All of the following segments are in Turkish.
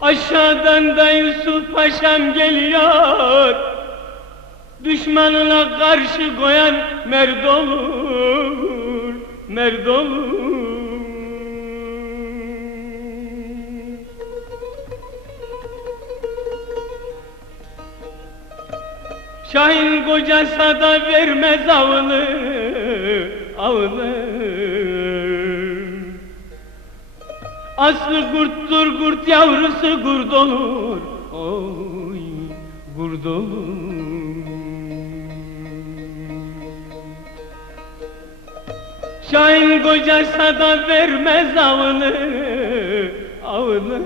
Aşağıdan da Yusuf Paşam geliyor, düşmanına karşı koyan merd olur, merd olur. Şahin kocasa da vermez avını, avını. Aslı kurttur, kurt yavrusu kurt olur, oy kurt olur. Şahin kocasa da vermez avını, avını.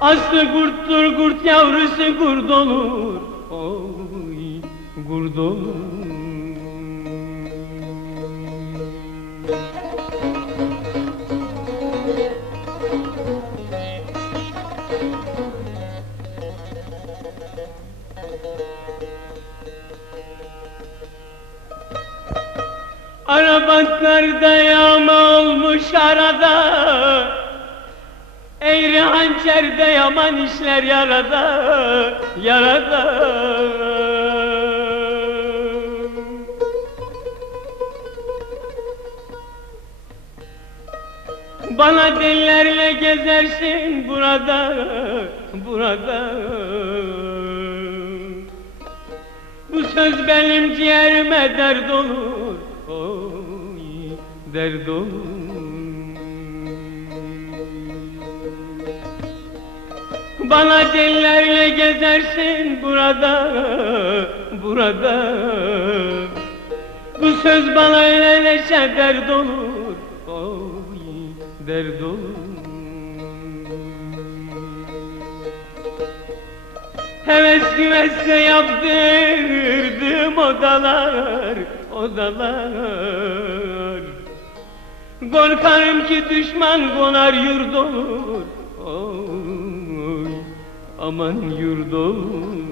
Aslı kurttur, kurt yavrusu kurt olur, oy kurt olur. Arabatlarda yağma olmuş arada, eğri hançerde yaman işler yarada, yarada. Bana dillerle gezersin burada, burada. Bu söz benim ciğerime dert olur, oy dert olur. Bana dillerle gezersin burada, burada. Bu söz bana öyle neşe dert olur, oy dert olur. Heves güvesle yaptırdım odalar, odalar. Korkarım ki düşman konar yurt olur, oy aman yurt olur.